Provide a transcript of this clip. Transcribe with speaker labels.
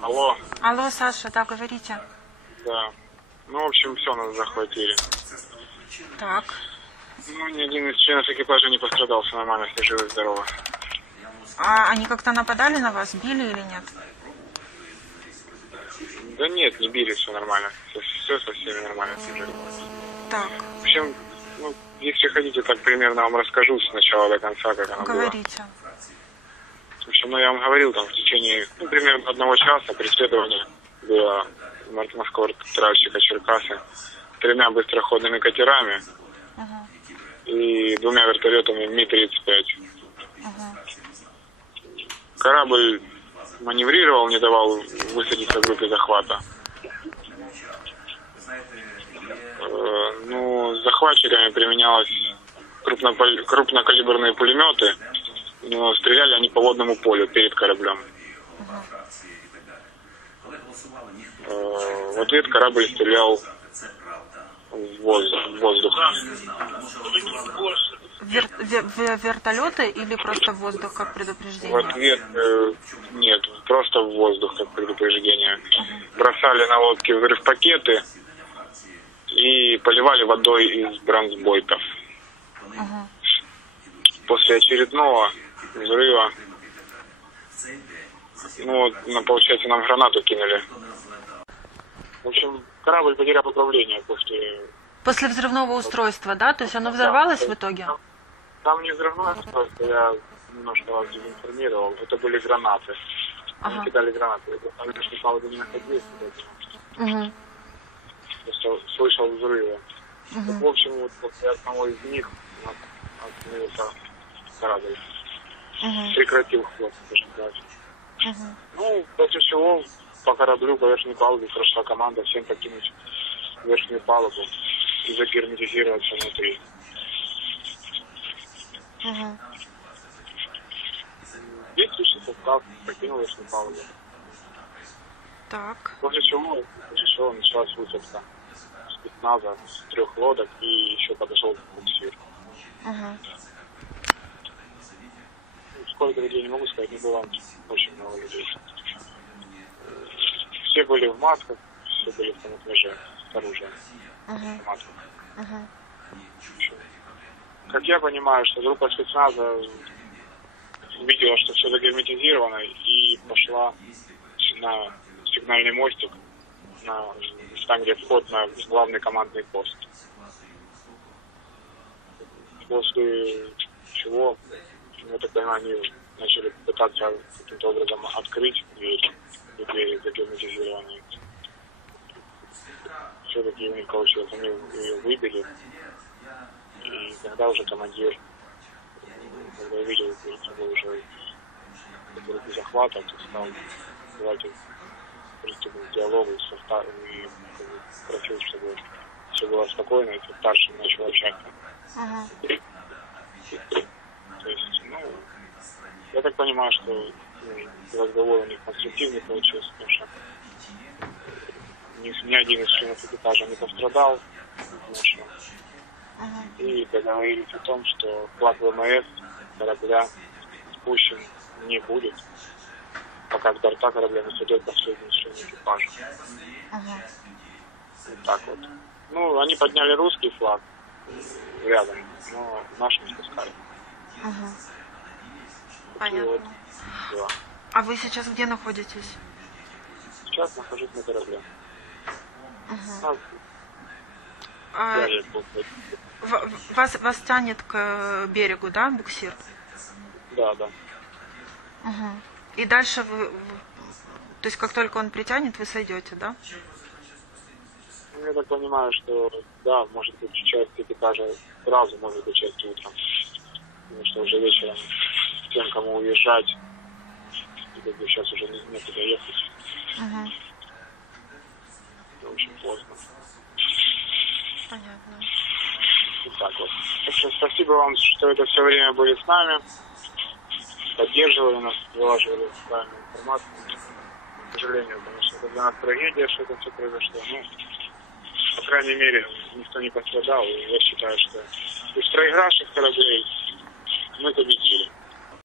Speaker 1: Алло,
Speaker 2: Алло, Саша, да, говорите.
Speaker 1: да. Ну, в общем, все нас захватили.
Speaker 2: Так.
Speaker 1: Ну, ни один из членов экипажа не пострадал, все нормально, все живы, здорово.
Speaker 2: А они как-то нападали на вас, били или нет?
Speaker 1: Да нет, не били, все нормально. Все, со всеми нормально, все.
Speaker 2: Так,
Speaker 1: В общем, ну, если хотите, так примерно вам расскажу с начала до конца, как оно было.
Speaker 2: говорите.
Speaker 1: В общем, ну, я вам говорил, там, в течение, ну, примерно одного часа преследование было морского тральщика Черкасы тремя быстроходными катерами и двумя вертолетами Ми-35. Корабль маневрировал, не давал высадиться группе захвата. Э, Ну, с захватчиками применялось крупнокалиберные пулеметы, но стреляли они по водному полю перед кораблем. Э, В ответ корабль стрелял в воздух. в воздух.
Speaker 2: Вер- ве- ве- вертолеты или просто в воздух, как
Speaker 1: В
Speaker 2: предупреждение?
Speaker 1: ответ э, нет, просто в воздух, как предупреждение. Бросали на лодке взрыв-пакеты и поливали водой из бронзбойтов. После очередного взрыва, ну, вот, получается, нам гранату кинули. В общем, корабль потерял управление после...
Speaker 2: После взрывного устройства, да? То есть оно взорвалось в итоге?
Speaker 1: Там не взрывное устройство, я немножко вас дезинформировал. Это были гранаты. Они
Speaker 2: Ага.
Speaker 1: кидали гранаты. Там, конечно, палубе не поэтому
Speaker 2: Мгм.
Speaker 1: просто слышал взрывы. Так, в общем, вот после одного из них остановился корабль. Прекратил ход, можно сказать. Ну, после чего по кораблю, по верхней палубе прошла команда всем покинуть верхнюю палубу и загерметизироваться внутри. Весь личный состав покинул верхнюю палубу.
Speaker 2: Так.
Speaker 1: После чего, после чего началась высадка спецназа с трех лодок и еще подошел буксир. Ну, Сколько людей не могу сказать, не было очень много людей. Все были в масках, все были в камуфляже с оружием. в масках. Общем, Как я понимаю, что группа спецназа увидела, что все загерметизировано и пошла на сигнальный мостик, на, там, где вход на главный командный пост. После чего, так понимаю, они начали пытаться каким-то образом открыть дверь, и двери загерметизированные. Все-таки у них получилось, они ее выбили. И когда уже командир, когда увидел перед собой уже группу захвата, то сказал, давайте приступим к диалогу с составом и просил, чтобы все было спокойно, и со старшим начал общаться. Ну, я так понимаю, что ну, разговор у них конструктивный получился, потому что ни, ни один из членов экипажа не пострадал. конечно. И договорились о том, что флаг ВМС корабля спущен не будет, пока с борта корабля не сойдет последний член экипажа. Вот так вот. Ну, они подняли русский флаг рядом, но наш не спускали. Вот
Speaker 2: Понятно.
Speaker 1: дела.
Speaker 2: А вы сейчас где находитесь?
Speaker 1: Сейчас нахожусь на корабле. А,
Speaker 2: А, в- вас, вас тянет к э, берегу, да, буксир?
Speaker 1: Да, да.
Speaker 2: И дальше вы, то есть как только он притянет, вы сойдете, да?
Speaker 1: Ну, Я так понимаю, что да, может быть часть экипажа сразу, может быть часть утром. Потому что уже вечером тем, кому уезжать, и как бы сейчас уже не- некуда ехать. Это очень поздно.
Speaker 2: Понятно.
Speaker 1: Вот так вот. Так что спасибо вам, что это все время были с нами. Поддерживали нас, вылаживали правильную информацию. К сожалению, конечно, это для нас трагедия, что это все произошло. Ну, по крайней мере, никто не пострадал. И я считаю, что из проигравших кораблей мы победили.